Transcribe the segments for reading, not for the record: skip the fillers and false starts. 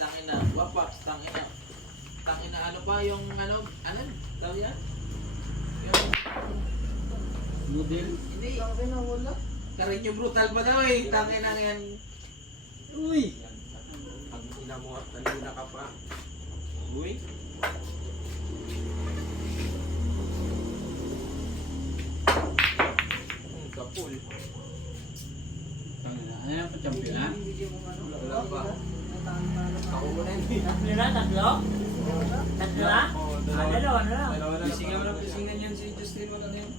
tangina, wapax, tangina. Tangina, ano pa yung ano tawag yan? Yung, Model. hindi, Tangina wala. Carreño brutal pa daw eh, tangina yan. Uy! Ang ina mo at kanina ka pa. Uy. Kapul. Ano yan pa champion ha? Wala pa. Ako muna yun. Tatlo na, tatlo? Tatlo na? Oo, Dalawa na lang. Dalawa na lang. Pisingan mo na pisingan yan si Justin. Wala na yun.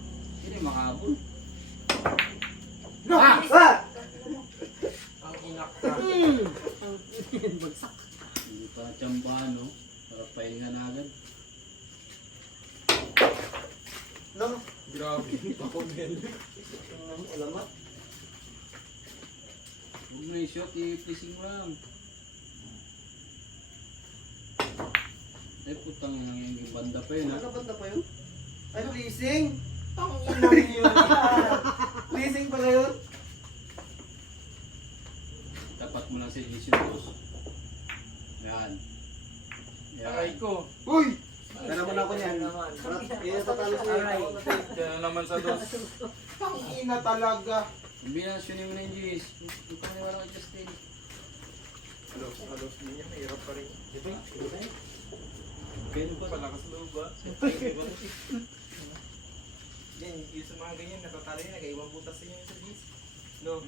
Hindi makabul. Ang inak ka. Hindi pa champa no? Para pahinga na agad. No. Grabe. Ako din. Alamat. Huwag mo i-shot, i-pising mo lang. Ay putang yung banda pa yun ha. Ano ba pa yun? Ay, leasing! Ang ina mo yun. Leasing pala yun? Tapat mo lang si Jason Rose. Yan. Aray Yan. ko. Uy! Tara mo na ako niyan. Yan tatalo Aray. Diyan naman sa dos. Ang ina talaga. Binasyonin mo na yung Jace. Hindi ko maniwala kay Justin. Alos niya, mahirap pa rin. Di ba? Ganun pa. Palakas loob ba? Yan, yung sa mga ganyan, natatalo yun, nag-iwang butas yun yung sa bis. No?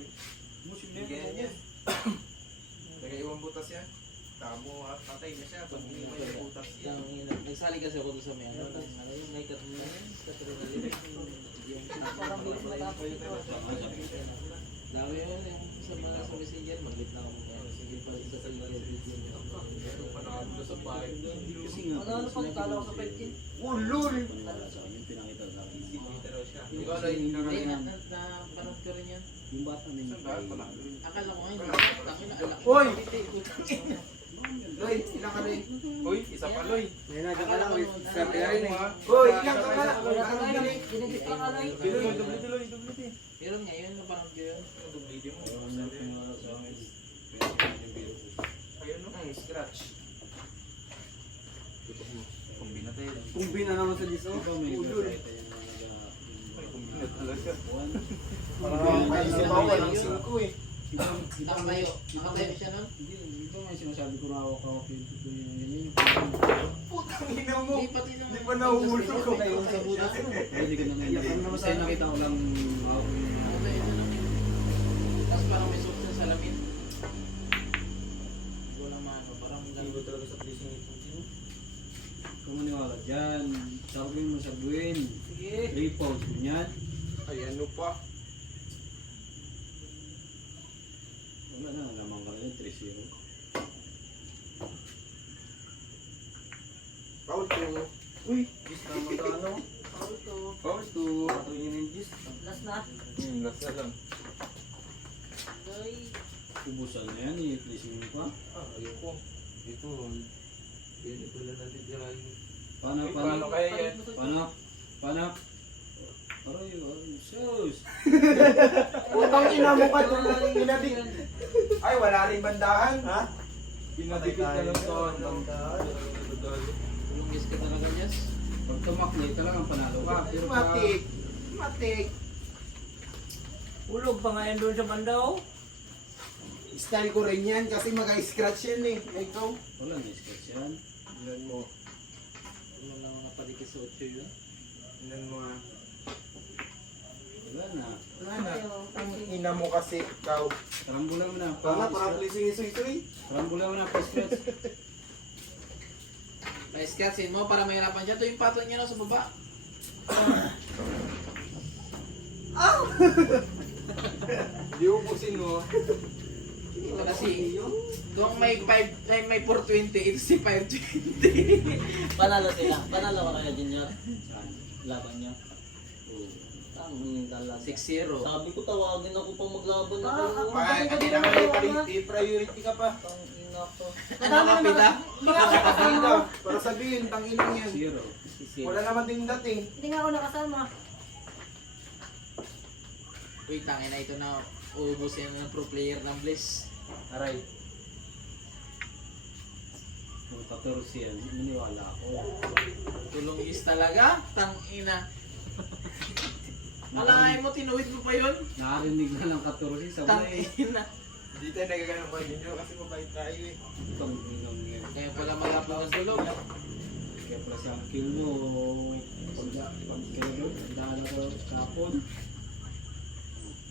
Musik na Ganyan yan. Nag-iwang butas yan. Tamo at patay na siya, pag hindi mo yung butas yan. Nagsali kasi ako doon sa may ano, yung may katulad yung Parang bilis matapos ito. dami yun, yung sa mga sa messenger, mag-lit na ako mga sige pa sa video niya. Meron pa na ano sa bahay. Kasi nga. Ano pa, kala ko sa 15. Oh, lol! Paniwala sa akin yung pinakita sa akin. Dito raw siya. Hindi Ikaw ko na alam yung Hindi, nakaraan. napanood ko rin yan. Yung bata na Saan ba? Pala. Akala ko ngayon, tangina, alak. Hoy! Loy, ilang ka Loy? Uy, isa pa Loy. Akala ko noon, Sabi ano, na rin eh. Hoy, ilang ka pala? Wala ka na yun. Dinigit lang ka na yun. Loy, dubliti Loy, dubliti. pero ngayon, napanood ko yun. Dubliti mo. Parang na piniwala sa akin. Ayun no? Ang scratch. Kumbina tayo. Kumbina naman sa diso. Ikaw may kakita yan na Ay, kumbina talaga. One. Parang naisip ako, walang 5 eh. Nakatayo siya nun. Hindi, ito nga yung sinasabi ko na hawak-hawak yung tuto yung ganyan. Putang ina mo. Hindi pati naman. Di pa nahuhulog ko. Tayo sa butas. Hindi ko na ngayon. Kasi nakita ko lang hawak yung Tapos parang may suot sa salamin. Walang mano, parang Hindi talaga sa placing ito. kung maniwala dyan. Sabihin mo sa Gwen. Sige. 3 pounds ganyan. Ay, ano pa? Wala na, naman ka yun. 3-0. Foul to. Uy, gis naman ka ano? Foul to. Foul niya ng gis. Last na. Last na lang. Ay. Ubusan na yan, i-placing mo pa. Ayoko. Ito, ito na natin dyan. Paano, Uy, paano kaya yan? Paano? Aray, sus! Putang ina mo ka doon. Pinabik. Ay, wala rin bandahan. Ha? Pinabikit na lang to. Lungis ka talaga, Jess. Pag tumakli, talagang panalo ka. Pero pag... Matik. Matik. Ulog pa nga yan doon sa banda oh. Style ko rin yan kasi mag-scratch yan eh. Ikaw. Wala na sketch yan. Ilan mo. Ano lang napadikit sa 8 yun. Ilan mo ha. Wala na. Wala na. Ang ina mo kasi ikaw. Karambulan mo na. Wala, parang placing isuy-suy. Karambulan mo na, pa-scratch. May scratchin mo para mahirapan dyan. Ito yung pato niya no, sa baba. Di ubusin mo. Kasi kung may 5, may 420, ito si 520. Panalo sila. Panalo ka kaya Junior. Saan? Laban niya. Oo. Tangin talaga. 6-0. Sabi ko tawagin ako pa maglaban ako. Ay, kanina ka may priority ka pa. Tangin ako. Ano kapit ah? Kapaganda. Para sabihin, tanginang yan. 0. Wala naman din dating. Hindi nga ako nakasama. Uy, tangin na ito na uubusin ng pro player ng Bliss. Aray. Yung 14 yan, maniwala ako. Tulong is talaga? Tangina. Alaay mo, tinuwid mo pa yun? Nakarinig na ng 14 sa may. Tangina. Hindi tayo nagagano pa din yun kasi mabait tayo eh. Itong inang yan. Kaya pala malapit ang tulog. Kaya pala si Uncle mo, pagkaya doon, dala ko kapon.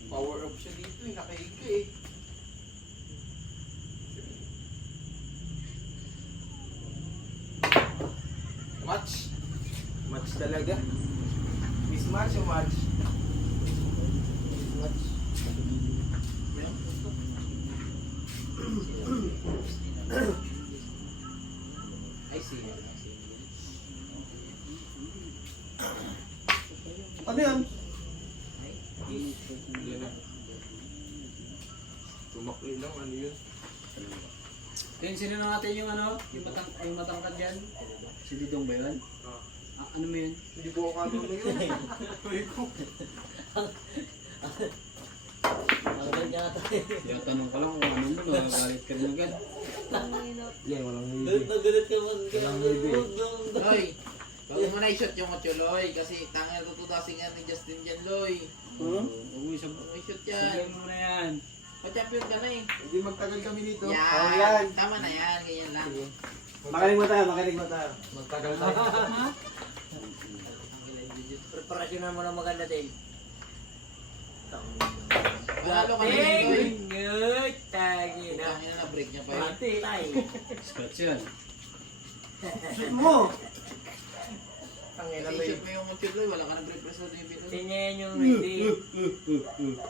Power up siya dito eh, nakahiga eh. Match. Match talaga. Mismatch o match? Mismatch. I see. Ano yan? Ay, Yan na. Tumakli lang, ano yun? Kaya sino na natin yung ano, yung matangkad dyan? Si Didong ba yun? Ah. Ah, ano mo yun? Hindi ko ako na yun. Uy ko. Ang ganda tayo. Kaya tanong ka lang kung ano mo, nagagalit ka rin agad. Yan, walang Nagalit ka man. Loy, huwag mo na i-shot yung otyo, Loy. Kasi tanga tututasin nga ni Justin dyan, Loy. Huwag mo isang Huwag mo i-shot sabihan yan. mo na yan. Pa-champion ka na eh. Hindi magtagal kami nito. Yan. Tama na yan. Ganyan lang. Makinig mo tayo. Magtagal tayo. Preparasyonan mo na maganda din. Panalo ka na yun, Loy. Good. Tagi na. Tangina na break niya pa yun. Pati. Tay. Scratch yan. mo! Kasi i-shot mo yung otyo, Loy. Wala ka na break press sa TV. Loy. Sinyayin yung hindi.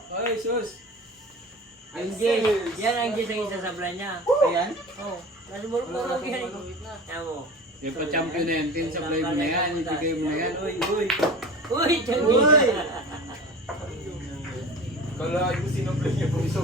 Oy, sus! Ang J. Yan ang J sa isa sa blan niya. Ayan? Oo. Kasi buro-buro yan. Tamo. Yung pa-champion na yan, team sa play mo na yan, ibigay mo na yan. Uy, uy! Uy! Tagi na. Kalahin mo sinong play niya kung isa